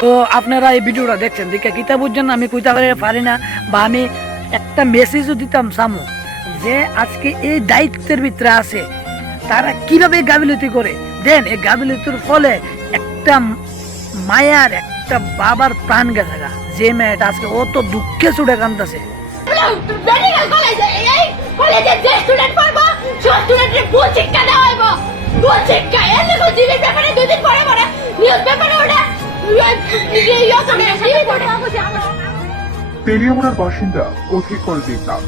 তো আপনারা এই ভিডিওটা দেখছেন, দেখে কিতা বুঝছেন? আমি কইতে পারি পারি না, বা আমি একটা মেসেজও দিতাম সামু, যে আজকে এই দায়িত্বের ভিতরে আছে, তারা কীভাবে গাবিলতি করে? দেন, এই গাবিলতির ফলে একটা মায়ার, একটা বাবার প্রাণ গেছে। যে মেয়েটা আজকে অত দুঃখে ছুটে কান্দাছে স্টুডেন্ট পড়ব স্টুডেন্টের ভুল শিক্ষা দেওয়া হইব। ভুল শিক্ষা ব্যাপারে তেলিয়ামুড়ার বাসিন্দা অধিকর দেবনাথ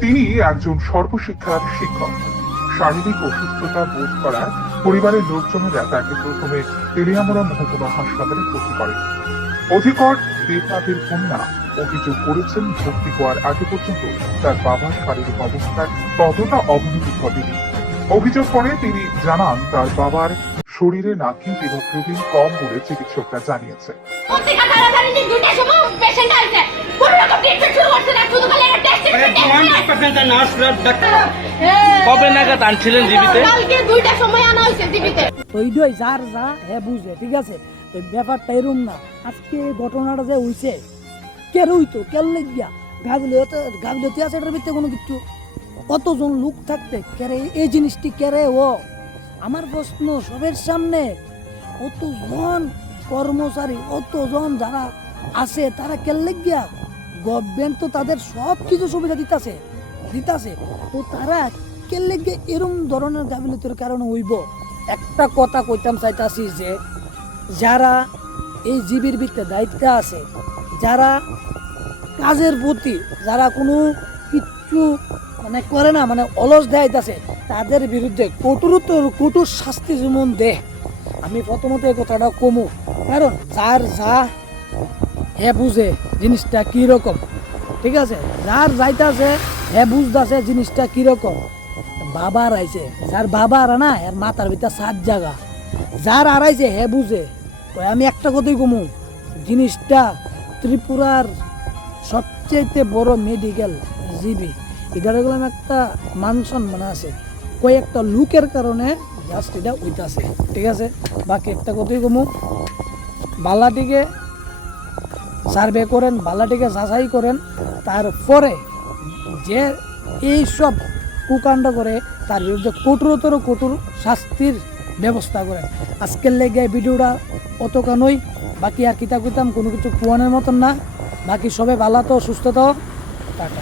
তিনি একজন সর্বশিক্ষার শিক্ষক। শারীরিক অসুস্থতা বোধ করায় পরিবারের লোকজনেরা তাকে প্রথমে তেলিয়ামুড়া মহকুমা হাসপাতালে ভর্তি করেন। অধিকর দেবনাথের কন্যা অভিযোগ করেছেন, ভর্তি হওয়ার আগে পর্যন্ত তার বাবার শারীরিক অবস্থার ততটা অবনতি ঘটেনি। অভিযোগ করে তিনি জানান, তার বাবার শরীরে নাকি হিমোগ্লোবিন কম বলে চিকিৎসকরা জানিয়েছে। পত্রিকা তাড়াতাড়ি নিয়ে দুইটার সময় পেশেন্ট আসছে কোনো রকম ট্রিটমেন্ট শুরু করছে না শুধু খালি একটা টেস্ট কবে নাগাদ আনছিলেন জীবিতে? সময় আনা হয়েছে জিবিতে। ওইটাই যার যা হ্যাঁ বুঝে ঠিক আছে? তো ব্যাপারটা এরম না। আজকে এই ঘটনাটা যে হইছে কে রইতো কেন লেগিয়া? গাবিলতি গাবিলতি আছে এটার ভিতরে কোনো কিছু। কতজন লোক থাকতে কেরে এই জিনিসটি কেরে ও? আমার প্রশ্ন সবের সামনে কতজন কর্মচারী অতজন যারা আছে, তারা কেন লেগিয়া গভর্নমেন্ট তো তাদের সব কিছু সুবিধা দিতাছে দিতাছে, তো তারা কেন লেগে এরম ধরনের গাবিলতির কারণে হইব? একটা কথা কইতাম চাইতাছি যে, যারা এই জীবির ভিতরে দায়িত্ব আছে, যারা কাজের প্রতি, যারা কোনো কিচ্ছু মানে করে না মানে অলস দেয়াইতেছে তাদের বিরুদ্ধে কঠোরতর কঠোর শাস্তি যেমন দে। আমি প্রথমত এই কথাটা কমু, কারণ যার যা, হে বুঝে জিনিসটা কীরকম। ঠিক আছে? যার যাইতাছে, হে বুঝতেছে জিনিসটা কীরকম। বাবা আইছে যার বাবা আর না, এর মাথার ভিতর সাত জায়গা যার আড়াইছে হে বুঝে। আমি একটা কথাই কমু, জিনিসটা ত্রিপুরার সবচেয়ে বড় মেডিকেল জিবি। এটার গেলাম একটা মান সম্মান আছে। কয়েকটা লুকের কারণে জাস্ট এটা উইতাছে, ঠিক আছে? বাকি একটা কথাই কমু, বালাটিকে সার্ভে করেন, বালাটিকে যাচাই করেন, তারপরে যে এই সব কুকাণ্ড করে তার বিরুদ্ধে কঠোরতর কঠোর শাস্তির ব্যবস্থা করেন। আজকের লেগে ভিডিওটা অতখানই বাকি আর কিতাব কিতাম কোনো কিছু কুয়ানের মতন না। বাকি সবে ভালো তো সুস্থ তো টাটা।